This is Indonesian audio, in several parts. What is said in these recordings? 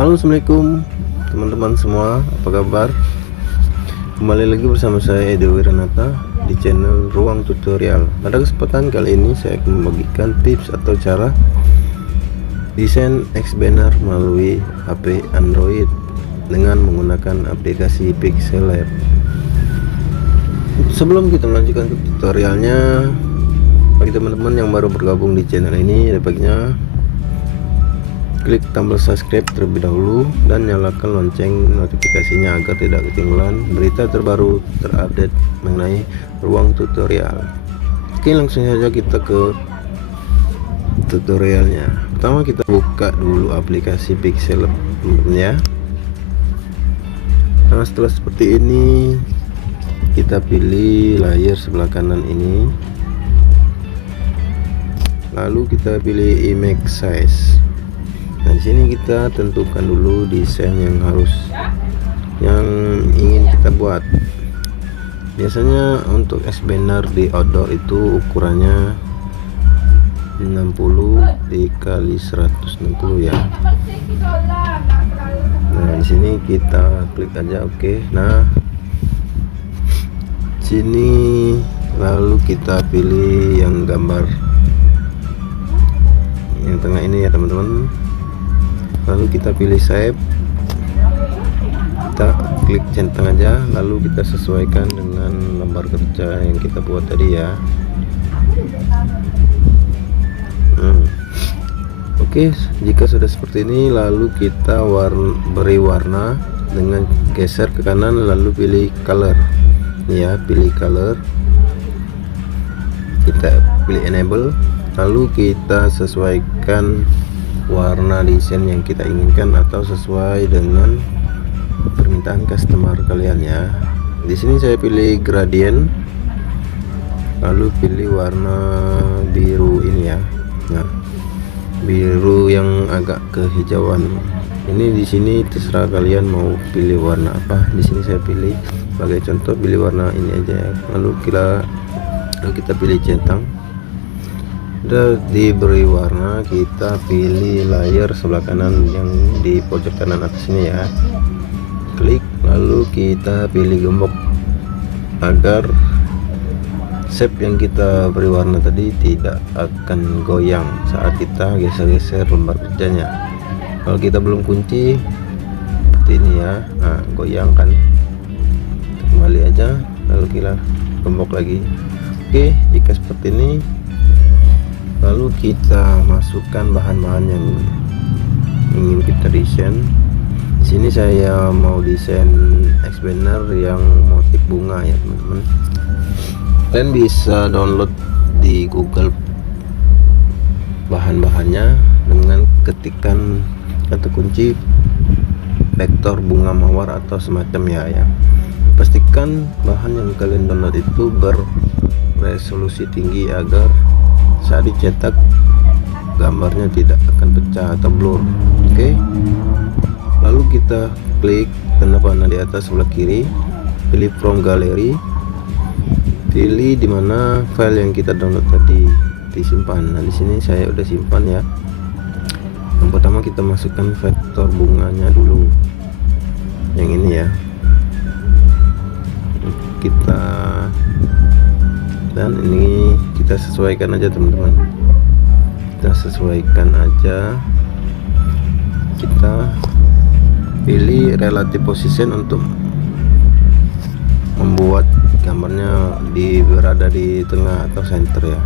Halo, assalamualaikum teman-teman semua, apa kabar? Kembali lagi bersama saya Edo Wiranata di channel Ruang Tutorial. Pada kesempatan kali ini saya akan membagikan tips atau cara desain X-Banner melalui HP Android dengan menggunakan aplikasi Pixel Lab. Sebelum kita melanjutkan ke tutorialnya, bagi teman-teman yang baru bergabung di channel ini, ada baiknya klik tombol subscribe terlebih dahulu dan nyalakan lonceng notifikasinya agar tidak ketinggalan berita terbaru terupdate mengenai ruang tutorial. Oke, langsung saja kita ke tutorialnya. Pertama kita buka dulu aplikasi Pixel ya. Nah, setelah seperti ini kita pilih layer sebelah kanan ini, lalu kita pilih image size. Nah, di sini kita tentukan dulu desain yang ingin kita buat. Biasanya untuk X-Banner di outdoor itu ukurannya 60 dikali 160 ya. Nah, di sini kita klik aja oke. Nah, sini lalu kita pilih yang gambar yang tengah ini ya teman-teman. Lalu kita pilih shape, kita klik centang aja, lalu kita sesuaikan dengan lembar kerja yang kita buat tadi ya. Oke, jika sudah seperti ini lalu kita beri warna dengan geser ke kanan, lalu pilih color ya, pilih color, kita pilih enable, lalu kita sesuaikan warna desain yang kita inginkan atau sesuai dengan permintaan customer kalian ya. Di sini saya pilih gradient, lalu pilih warna biru ini ya. Nah, biru yang agak kehijauan ini. Di sini terserah kalian mau pilih warna apa. Di sini saya pilih sebagai contoh pilih warna ini aja ya. Lalu kita pilih centang. Udah diberi warna, kita pilih layer sebelah kanan yang di pojok kanan atas ini ya, klik, lalu kita pilih gembok agar shape yang kita beri warna tadi tidak akan goyang saat kita geser-geser lembar kerjanya. Kalau kita belum kunci seperti ini ya, nah goyang kan, kembali aja lalu kita gembok lagi. Oke, jika seperti ini lalu kita masukkan bahan-bahan yang ingin kita desain. Di sini saya mau desain X-Banner yang motif bunga ya teman-teman. Kalian bisa download di Google bahan-bahannya dengan ketikan kata kunci vektor bunga mawar atau semacamnya ya. Pastikan bahan yang kalian download itu berresolusi tinggi agar saat dicetak gambarnya tidak akan pecah atau blur. Oke, lalu kita klik tanda panah di atas sebelah kiri, pilih from gallery, pilih dimana file yang kita download tadi disimpan. Nah, di sini saya udah simpan ya. Yang pertama kita masukkan vektor bunganya dulu, yang ini ya, dan ini kita sesuaikan aja teman-teman, kita sesuaikan aja, kita pilih relative position untuk membuat gambarnya berada di tengah atau center ya,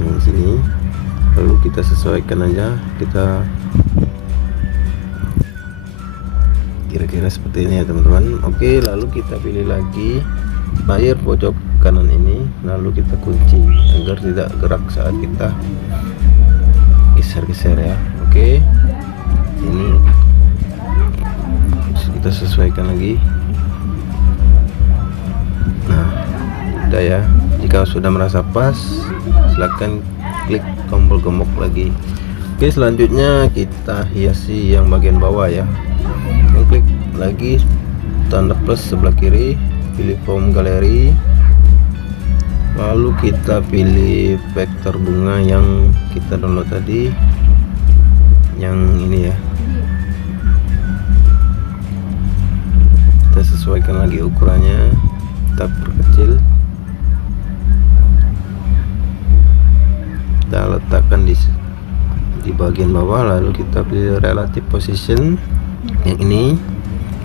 yang sini. Lalu kita sesuaikan aja, kita kira-kira seperti ini ya teman-teman. Oke, lalu kita pilih lagi layer pojok kanan ini, lalu kita kunci agar tidak gerak saat kita geser-geser ya. Oke, ini kita sesuaikan lagi. Nah, udah ya. Jika sudah merasa pas, silahkan klik tombol gembok lagi. Oke, selanjutnya kita hiasi yang bagian bawah ya. Klik lagi tanda plus sebelah kiri, pilih from gallery, lalu kita pilih vektor bunga yang kita download tadi, yang ini ya. sesuaikan lagi ukurannya, kita perkecil, kita letakkan di bagian bawah, lalu kita pilih relative position yang ini,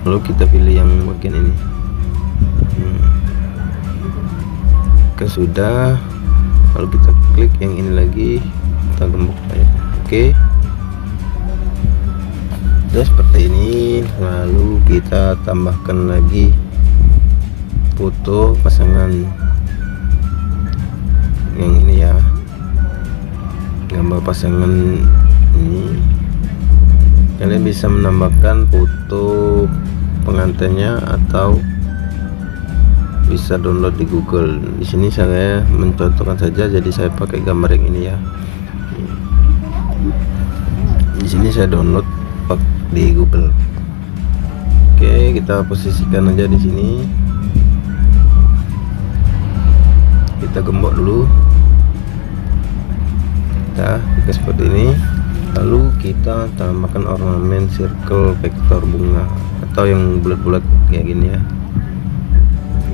lalu kita pilih yang bagian ini. Oke, sudah, lalu kita klik yang ini lagi, kita gembok aja. Oke, sudah seperti ini. Lalu kita tambahkan lagi foto pasangan yang ini ya, gambar pasangan ini. Kalian bisa menambahkan foto pengantinnya atau bisa download di Google. Di sini saya mencontohkan saja, jadi saya pakai gambar yang ini ya. Di sini saya download di Google. Oke, kita posisikan aja di sini. Kita gembok dulu. Kita seperti ini. Lalu kita tambahkan ornamen circle vektor bunga atau yang bulat-bulat kayak gini ya.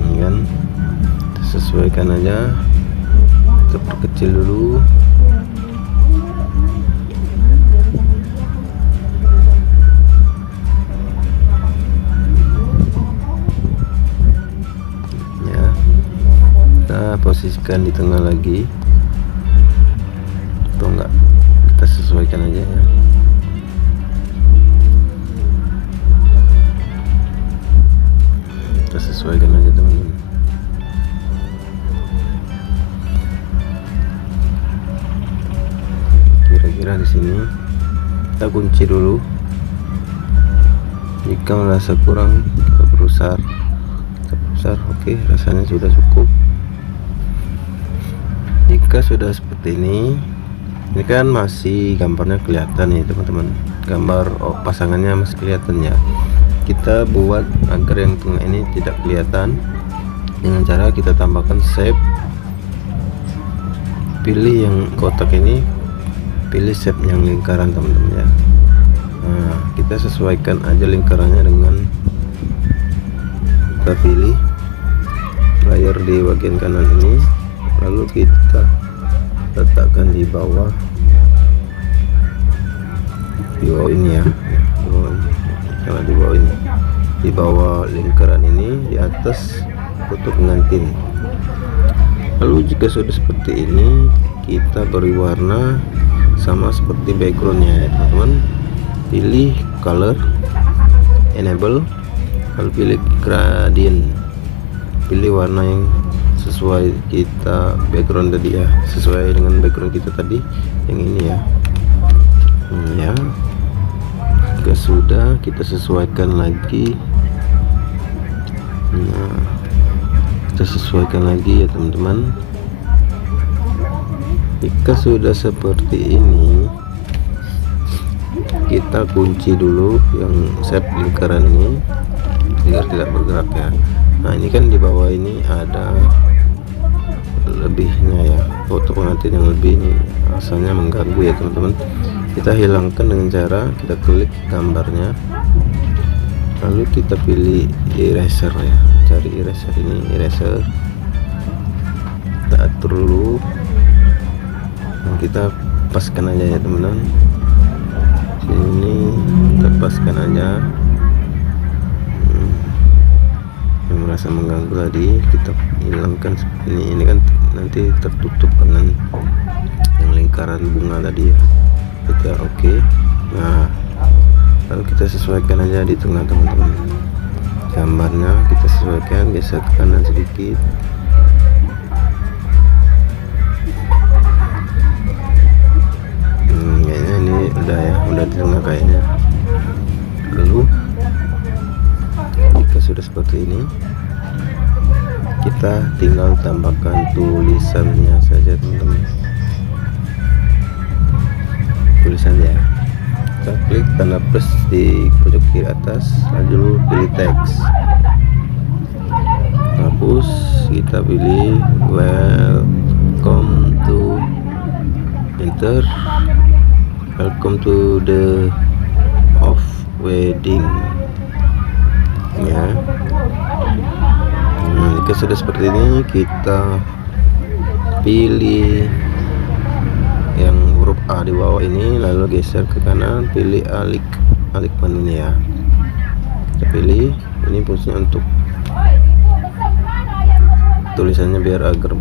Ini kan, kita sesuaikan aja. Kita perkecil dulu. Posisikan di tengah lagi atau enggak, kita sesuaikan aja ya. Kita sesuaikan aja teman-teman. Kira-kira di sini kita kunci dulu. Jika merasa kurang, kita perbesar. Oke, rasanya sudah cukup. Jika sudah seperti ini kan masih gambarnya kelihatan nih teman-teman, gambar pasangannya masih kelihatan ya. Kita buat agar yang tengah ini tidak kelihatan dengan cara kita tambahkan shape. Pilih yang kotak ini, pilih shape yang lingkaran teman-teman ya. Nah, kita sesuaikan aja lingkarannya dengan kita pilih layar di bagian kanan ini, lalu kita letakkan di bawah ini ya, kalau di bawah ini, di bawah lingkaran ini, di atas foto pengantin. Lalu jika sudah seperti ini, kita beri warna sama seperti backgroundnya ya teman-teman. Pilih color, enable, lalu pilih gradient, pilih warna yang sesuai kita background tadi ya, sesuai dengan background kita tadi yang ini ya. Ya, jika sudah, kita sesuaikan lagi. Nah, kita sesuaikan lagi ya teman-teman. Jika sudah seperti ini, kita kunci dulu yang shape lingkaran ini biar tidak bergerak ya. Nah, ini kan di bawah ini ada lebihnya ya, foto pengantin yang lebih ini rasanya mengganggu ya teman-teman. Kita hilangkan dengan cara kita klik gambarnya, lalu kita pilih eraser ya, cari eraser ini, eraser kita atur dulu. Nah, kita paskan aja ya teman-teman, sini kita paskan aja. Yang merasa mengganggu tadi kita hilangkan seperti ini kan nanti tertutup dengan yang lingkaran bunga tadi ya. Kita oke. Nah, lalu kita sesuaikan aja di tengah teman-teman, gambarnya kita sesuaikan, geser ke kanan sedikit. Kayaknya ini udah ya, udah di tengah kayaknya. Lalu jika sudah seperti ini, kita tinggal tambahkan tulisannya saja teman-teman, tulisannya. Kita klik tanda plus di pojok kiri atas, lalu pilih teks, hapus, kita pilih welcome to, enter, welcome to the of wedding. ya. Nah, jika sudah seperti ini, kita pilih yang huruf A di bawah ini, lalu geser ke kanan, pilih alik menunya ya. Kita pilih ini fungsinya untuk tulisannya biar agar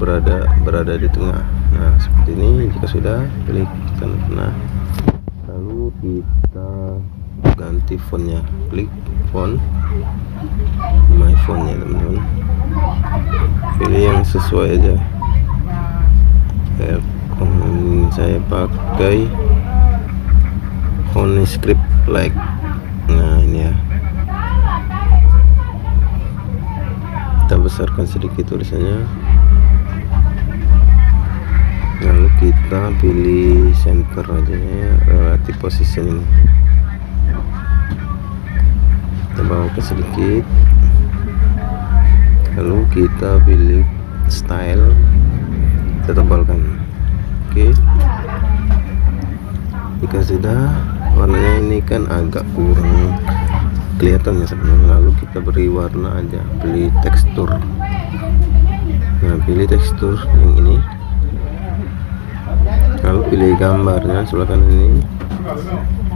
berada di tengah. Nah, seperti ini. Jika sudah, pilih tengah, lalu kita ganti fontnya, klik font, my font ya teman-teman, pilih yang sesuai aja. Saya pakai Script Like. Nah, ini ya, kita besarkan sedikit tulisannya, lalu kita pilih center aja ya, relative position ini kita bawa ke sedikit, lalu kita pilih style, kita tebalkan. Oke, jika sudah, warnanya ini kan agak kurang kelihatan ya sebenarnya, lalu kita beri warna aja, pilih tekstur. Nah, pilih tekstur yang ini, lalu pilih gambarnya sebelah kanan ini.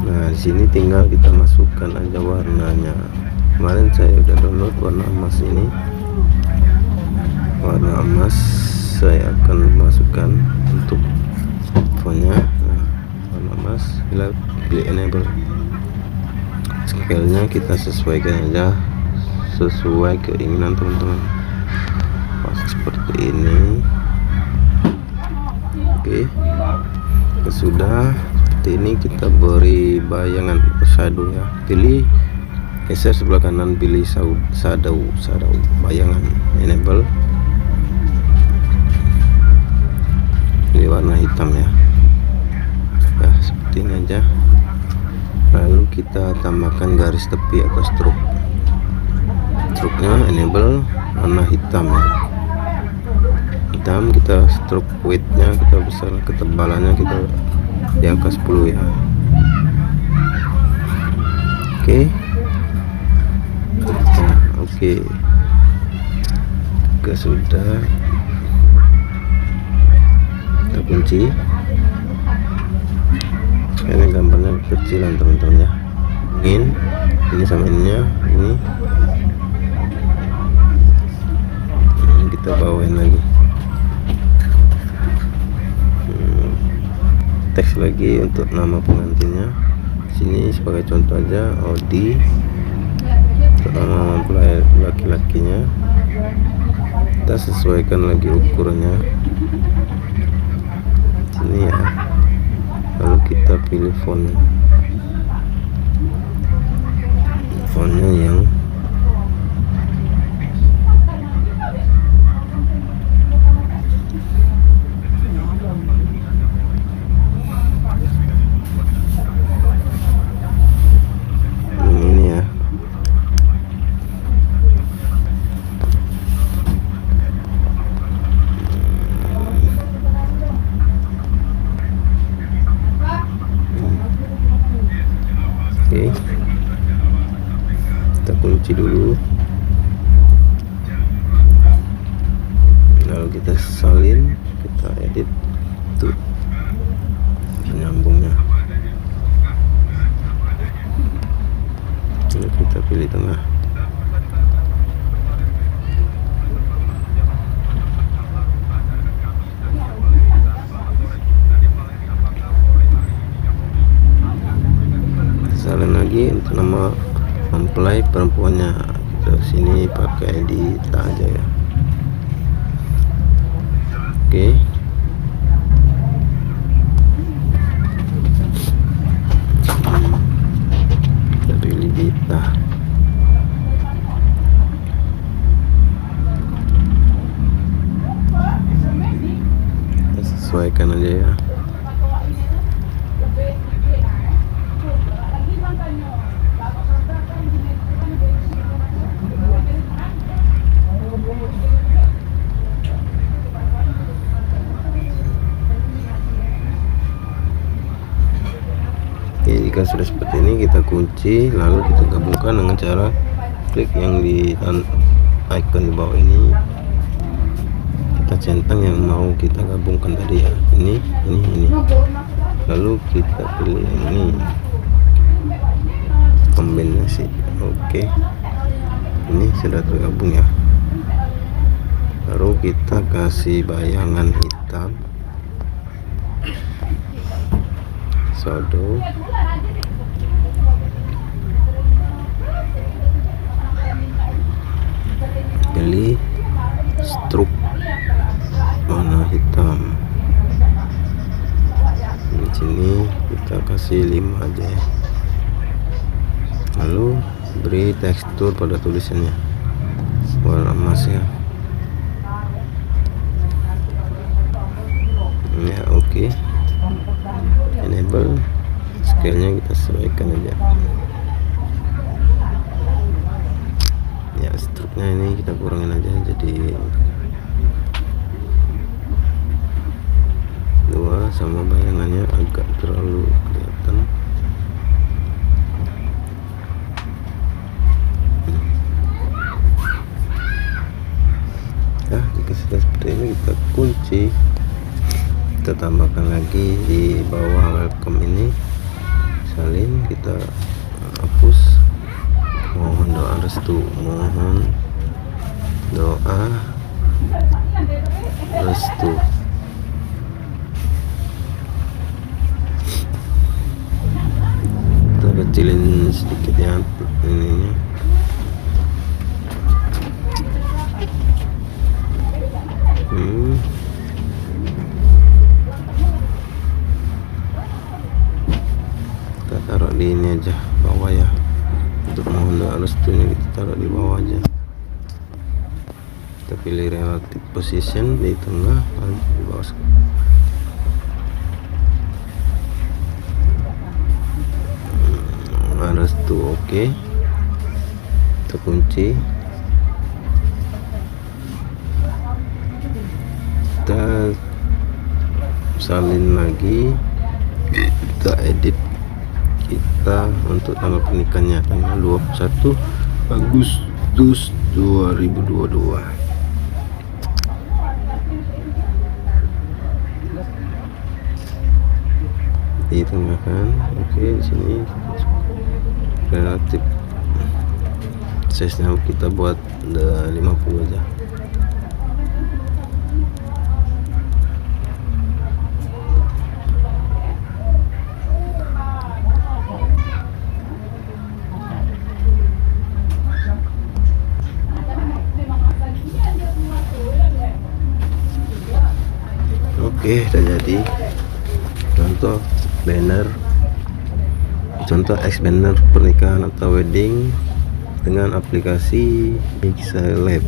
Nah, di sini tinggal kita masukkan aja warnanya. Kemarin saya udah download warna emas ini, warna emas saya akan masukkan untuk fontnya. Nah, warna emas, kita pilih enable. Scale-nya kita sesuaikan aja sesuai keinginan teman-teman. Pas seperti ini. Oke, sudah seperti ini, kita beri bayangan shadow ya. Pilih geser sebelah kanan, pilih shadow bayangan, enable. Pilih warna hitam ya. Ya, seperti ini aja. Lalu kita tambahkan garis tepi atau stroke-nya, enable, warna hitam ya. Hitam, kita stroke width-nya kita besar, ketebalannya kita di angka 10 ya. Oke. Nah, oke. Jika sudah, kita kunci. Ini gambarnya kecilan teman-teman ya. Ini sama ininya, ini kita bawain lagi. Teks lagi untuk nama pengantinnya. Sini sebagai contoh aja, Audi. Untuk nama mempelai laki-lakinya, kita sesuaikan lagi ukurannya. Sini ya. Lalu kita pilih fontnya yang ini ya. Oke, kita kunci dulu, lalu kita salin, kita edit tuh penyambungnya, lalu kita pilih tengah. Salin lagi untuk nama mempelai perempuannya, kita sini pakai di ta aja ya. Oke, kita pilih Dita. Kita sesuaikan aja ya. Oke, jika sudah seperti ini kita kunci, lalu kita gabungkan dengan cara klik yang di icon di bawah ini, kita centang yang mau kita gabungkan tadi ya, ini lalu kita pilih yang ini, kombinasi. Oke, ini sudah tergabung ya. Baru kita kasih bayangan hitam, shadow, pilih stroke warna hitam. Di sini kita kasih 5 aja ya. Lalu beri tekstur pada tulisannya warna emas ya. Ya oke. Enable, scale-nya kita sesuaikan aja. Ya struknya ini kita kurangin aja jadi 2, sama bayangannya agak terlalu kelihatan. Nah jika sudah seperti ini kita kunci, kita tambahkan lagi di bawah welcome ini salin, kita hapus mohon doa restu, mohon doa restu. Kita kecilin sedikit ya ininya. Kita taruh di ini aja bawah ya, untuk mohon doa restunya kita taruh di bawah aja. Kita pilih relative position di tengah, lalu di bawah. Restu oke. Kita kunci, kita salin lagi, kita edit, kita untuk tanggal pernikahannya tanggal 21 Agustus 2022. Ditengahkan. Oke, di sini relatif size nya kita buat 50 aja. Oke, udah jadi contoh banner, contoh X banner pernikahan atau wedding dengan aplikasi Pixellab.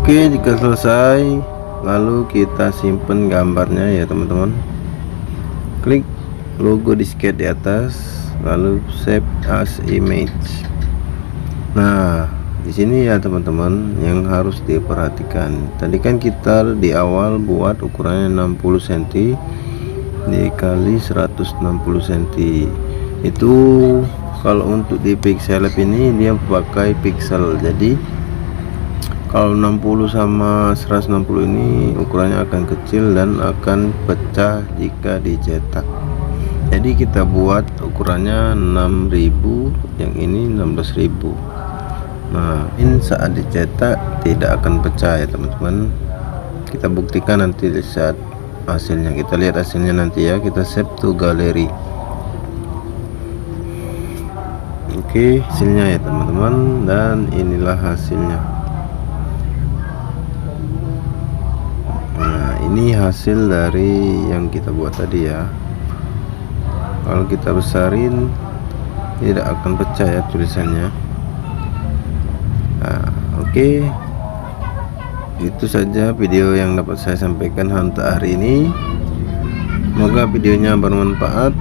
Oke, jika selesai lalu kita simpan gambarnya ya teman-teman. Klik logo disket di atas lalu save as image. Nah di sini ya teman-teman yang harus diperhatikan, tadi kan kita di awal buat ukurannya 60 cm dikali 160 cm. Itu kalau untuk di Pixellab ini dia pakai pixel, jadi kalau 60 sama 160 ini ukurannya akan kecil dan akan pecah jika dicetak. Jadi kita buat ukurannya 6000, yang ini 16000. Nah ini saat dicetak tidak akan pecah ya teman-teman. Kita buktikan nanti di saat hasilnya, kita lihat hasilnya nanti ya. Kita save to gallery. Oke, hasilnya ya teman-teman, dan inilah hasilnya. Nah ini hasil dari yang kita buat tadi ya. Kalau kita besarin tidak akan pecah ya tulisannya. Nah, oke. Itu saja video yang dapat saya sampaikan untuk hari ini. Semoga videonya bermanfaat.